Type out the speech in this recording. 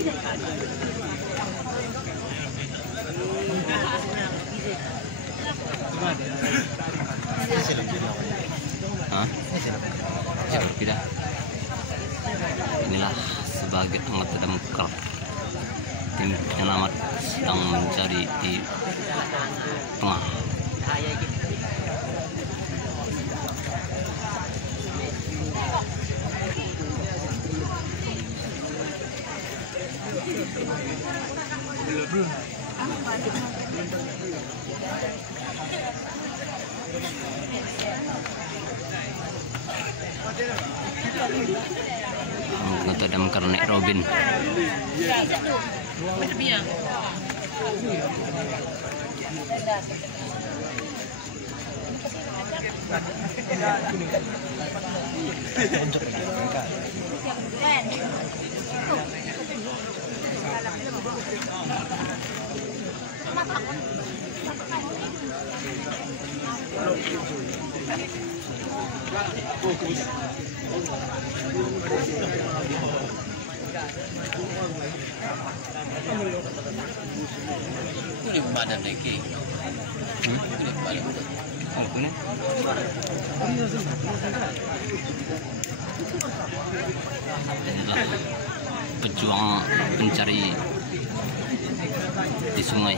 Hah? Tidak. Inilah sebagai anggota damkar. Tim penyelamat sedang mencari di tengah. Anggota damkar naik Robin. Ini badan lagi. Ini paling mudah. Oh, ini. Inilah pejuang pencari di sungai.